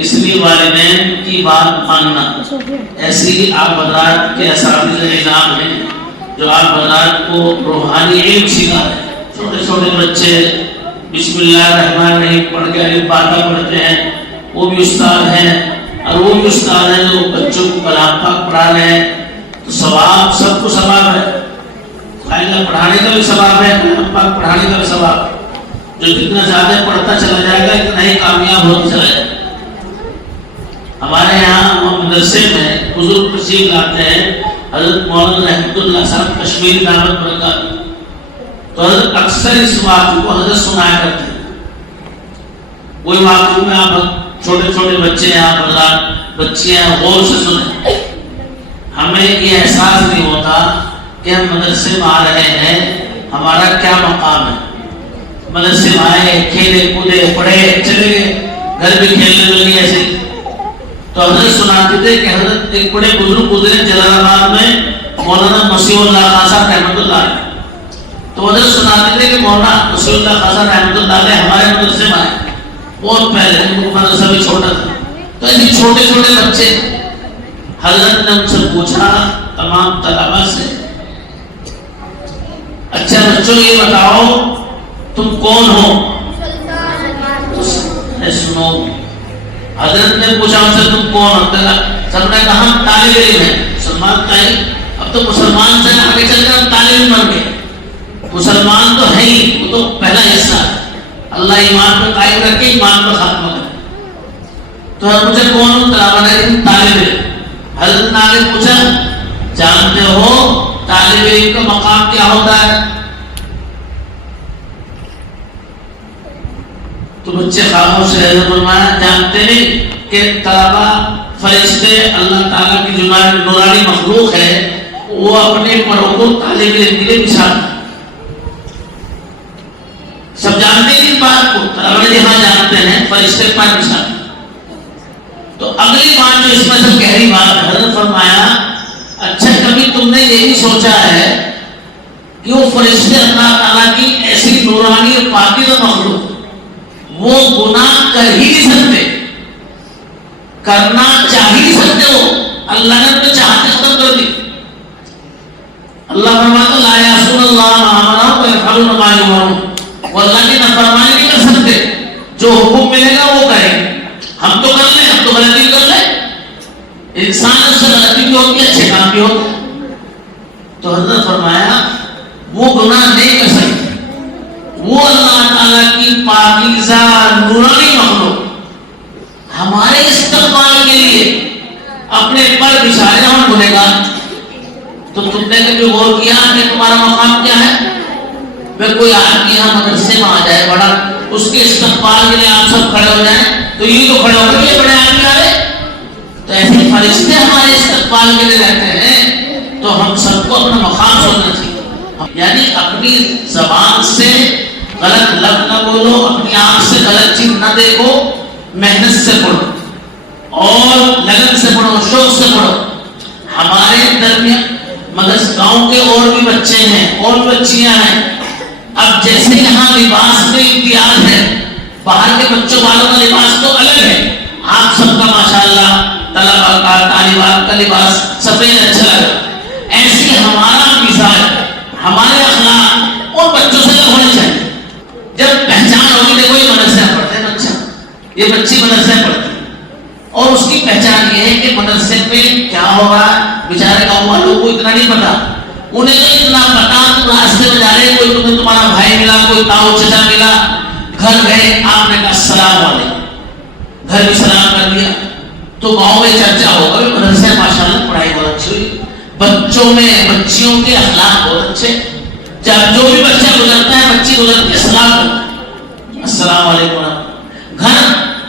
اس لیے والدین کی بات ماننا. ایسی ہی آپ حضرات کے اساتذہ نظام ہیں جو آپ حضرات کو روحانی علم سکھا رہے ہیں. چھوٹے چھوٹے بچے بسم اللہ الرحمن الرحیم پڑھ کے الف باتا پڑھتے ہیں، وہ بھی استاد ہیں. اور وہ بھی استاد ہیں جو بچوں کو کلام پاک پڑھا رہے ہیں. تو ثواب سب کو ثواب ہے، قاعدہ پڑھانے کا بھی ثواب ہے، کلام پاک پڑھانے کا بھی ثواب ہے. جو جتنا زیادہ پڑھتا چلا جائے گا اتنا ہی کامیاب ہوتا چلا جائے گا. ہمارے یہاں مدرسے میں بزرگ تشریف لاتے ہیں، حضرت مولانا رحمت اللہ صاحب کشمیری دعوت برکات، تو حضرت اکثر اس واقعے کو حضرت سنایا کرتے ہیں. وہی واقعے میں آپ چھوٹے چھوٹے بچے ہیں، آپ حضرات بچیاں غور سے سنیں. ہمیں یہ احساس نہیں ہوتا کہ ہم مدرسے میں آ رہے ہیں، ہمارا کیا مقام ہے. مدرسے میں آئے، کھیلے کودے پڑھے چلے گئے، گھر بھی کھیلنے لگے ایسے. تو حضرت سناتے تھے کہ حضرت ایک بڑے بزرگ گزرے جلال آباد میں، مولانا مسیح اللہ خان صاحب رحمۃ اللہ علیہ. تو حضرت سناتے تھے کہ مولانا مسیح اللہ خان صاحب رحمۃ اللہ علیہ ہمارے مدرسے میں آئے بہت پہلے، مدرسہ بھی چھوٹا تھا. تو ایسے چھوٹے چھوٹے بچے، حضرت نے ان سے پوچھا تمام طلباء سے، اچھا بچوں یہ بتاؤ تم کون ہو؟ سنو، حضرت نے پوچھا ان سے تم کون ہو؟ سب نے کہا ہم طالب علم ہیں. مسلمان کہیں اب تو مسلمان سے آگے چل کر ہم طالب علم بن گئے. مسلمان تو ہے ہی، وہ تو پہلا حصہ ہے. اللہ ایمان کو قائم رکھے، ایمان کو ختم کرے. تو مجھے کون ہوں؟ طالب علم. حضرت نے آگے پوچھا جانتے ہو طالب علم کا مقام کیا ہوتا ہے؟ تو بچے خاموش رہے. فرمایا جانتے نہیں کہ طلبا فرشتے اللہ تعالیٰ کی جو نورانی مخلوق ہے وہ اپنے پروں کو طالب علم کے لیے بچھا. سب جانتے ہیں اس بات کو، طلبا جہاں جانتے ہیں فرشتے پر بچھا. تو اگلی بات جو اس میں سب گہری بات، حضرت فرمایا اچھا کبھی تم نے یہ بھی سوچا ہے کہ وہ فرشتے اللہ تعالیٰ کی ایسی نورانی اور پاکیزہ مخلوق، وہ گناہ کر ہی نہیں سکتے، کرنا چاہ ہی نہیں سکتے. وہ اللہ نے اپنے چاہتے ختم کر دی. اللہ فرماتا لا یعصون اللہ ما امرهم ویفعلون ما یؤمرون. وہ اللہ کی نافرمانی نہیں کر سکتے، جو حکم ملے گا وہ کریں. ہم تو کر لیں، ہم تو غلطی کر لیں. انسان سے غلطی بھی ہوتی ہے، اچھے کام بھی ہوتے ہیں. تو حضرت فرمایا وہ گناہ نہیں کر سکتے. وہ اللہ تعالیٰ کی پاکیزہ نورانی مخلوق ہمارے استقبال کے لیے اپنے پر بچھائے ہم بنے گا. تو تم نے کبھی غور کیا کہ تمہارا مقام کیا ہے؟ میں کوئی آدمی یہاں مدرسے میں آ جائے بڑا، اس کے استقبال کے لیے آپ سب کھڑے ہو جائیں تو یہ تو کھڑے ہو گئے بڑے آدمی آ رہے. تو ایسے فرشتے ہمارے استقبال کے لیے رہتے ہیں. تو ہم سب کو اپنا مقام سوچنا چاہیے. یعنی اپنی زبان سے غلط لفظ نہ بولو، اپنی آنکھ سے غلط چیز نہ دیکھو، محنت سے پڑھو اور لگن سے پڑھو، شوق سے پڑھو. ہمارے درمیان مدرسہ گاؤں کے اور بھی بچے ہیں اور بچیاں ہیں. اب جیسے یہاں لباس میں امتیاز ہے، باہر کے بچوں والوں کا لباس تو الگ ہے. آپ سب کا ماشاءاللہ طلباء کا طالبات کا لباس سفید اچھا لگا. ایسے ہمارا مزاج، ہمارے اخلاق اور بچوں سے الگ ہونے چاہیے. جب پہچان ہوگی دیکھو یہ مدرسہ پڑھتے ہیں بچہ، یہ بچی مدرسہ پڑھتی ہے اور اس کی پہچان یہ ہے کہ مدرسے میں کیا ہو رہا ہے. بیچارے گاؤں والوں کو اتنا نہیں پتا، انہیں تو اتنا پتا تم راستے میں جا رہے، کوئی تمہیں تمہارا بھائی ملا، کوئی تاؤ چچا ملا، گھر گئے آپ نے کہا السلام علیکم، گھر بھی سلام کر دیا. تو گاؤں میں چرچا ہوگا مدرسے ماشاءاللہ پڑھائی بہت اچھی ہوئی، بچوں میں بچیوں کے اخلاق بہت اچھے. جب جو بھی بچہ گزرتا ہے بچی گزرتی ہے سلام کرتا ہے السلام علیکم. گھر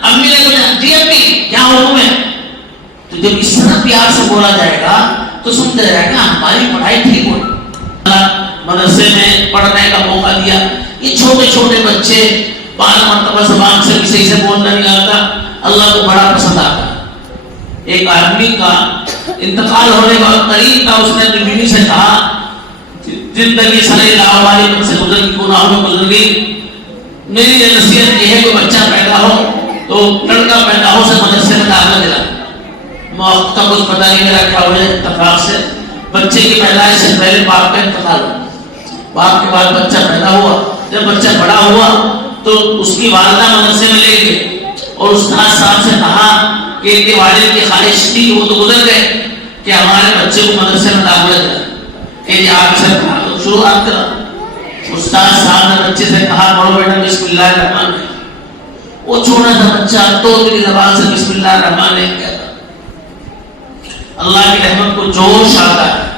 امی نے پوچھا جی امی کیا حکم ہے؟ تو جب اس طرح پیار سے بولا جائے گا تو سنتے رہے گا ہماری پڑھائی ٹھیک ہوئی. مدرسے میں پڑھنے کا موقع دیا. یہ چھوٹے چھوٹے بچے 12 مرتبہ زبان سے بھی صحیح سے بولنا نہیں آتا، اللہ کو بڑا پسند آتا. ایک آدمی کا انتقال ہونے کا قریب تھا، اس نے اپنی بیوی سے کہا زندگی سارے لاؤ والی من سے گزر کی گناہوں میں گزر گئی، میری نصیحت یہ ہے کہ بچہ پیدا ہو تو لڑکا پیدا ہو سے مدرسے وقت کا کچھ پتہ نہیں میرا کیا ہوا اتفاق سے بچے کی پیدائش سے پہلے باپ کا انتقال ہوا. باپ کے بعد بچہ پیدا ہوا. جب بچہ بڑا ہوا تو اس کی والدہ مدرسے میں لے گئے اور استاد صاحب سے کہا کہ ان کے والد کی خواہش تھی، وہ تو گزر گئے، کہ ہمارے بچے کو مدرسے میں داخلہ دیں کہ آپ سے شروعات کرا. استاد صاحب نے بچے سے کہا پڑھو بیٹا بسم اللہ الرحمن الرحیم. وہ چھوٹا سا بچہ توتلی زبان سے بسم اللہ الرحمن الرحیم کہتا. اللہ کی رحمت کو جوش آتا ہے.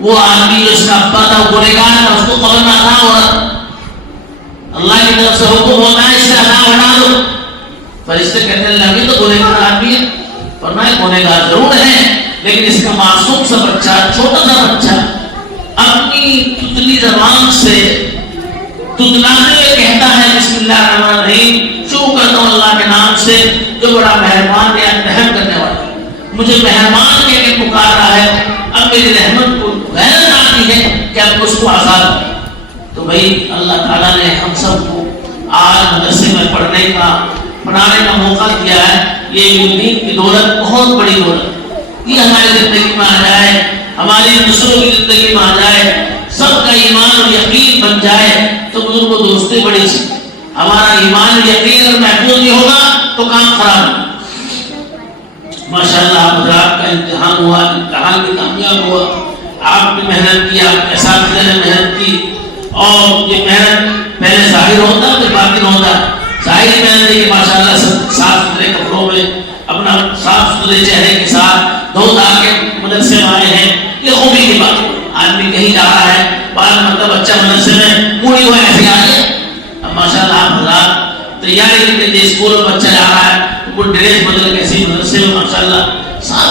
وہ آدمی جو اس کا ابا تھا وہ گنہگار تھا، اس کو قبر میں عذاب ہو رہا. اللہ کی طرف سے حکم ہوتا ہے اس سے عذاب ہٹا دو. فرشتے کہتے ہیں اللہ بھی تو گنہگار آدمی ہے. فرمایا گنہگار ضرور ہے لیکن اس کا معصوم سا بچہ، چھوٹا سا بچہ اپنی تتلی زبان سے تتلاتے ہوئے کہتا ہے بسم اللہ الرحمن الرحیم، شروع کرتا ہوں اللہ کے نام سے جو بڑا مہربان یا رحم کرنے والا. مجھے مہربان کہہ کے پکار رہا ہے. اب میری رحمت کو غیرت آتی ہے کہ اب اس کو آزاد. تو بھائی اللہ تعالیٰ نے ہم سب کو آج مدرسے میں پڑھانے کا موقع دیا ہے. یہ دین کی دولت بہت بڑی دولت، یہ ہماری زندگی میں آ جائے، ہماری دوسروں کی زندگی میں آ جائے، سب کا ایمان اور یقین بن جائے تو بزرگوں دوستی بڑی سی. ہمارا ایمان اور یقین اگر محفوظ نہیں ہوگا تو کام خراب ہے. ماشاءاللہ آپ حضرات کا امتحان ہوا، امتحان بھی کامیاب ہوا. آپ نے محنت کی، آپ کے اساتذہ نے محنت کی، اور یہ محنت پہلے ظاہر ہوتا پھر باطن ہوتا. ظاہر محنت ہے کہ ماشاءاللہ سب صاف ستھرے کپڑوں میں اپنا صاف ستھرے چہرے کے ساتھ دھو دھا کے مدرسے میں آئے ہیں. یہ خوبی کی بات ہے. آدمی کہیں جا رہا ہے، بعض مطلب بچہ مدرسے میں پوری ہوا ایسے آ گیا. اب ماشاءاللہ آپ حضرات تیاری کے لیے اسکول میں بچہ جا رہا ہے، وہ ڈریس بدل کے اسی مدرسے میں ماشاءاللہ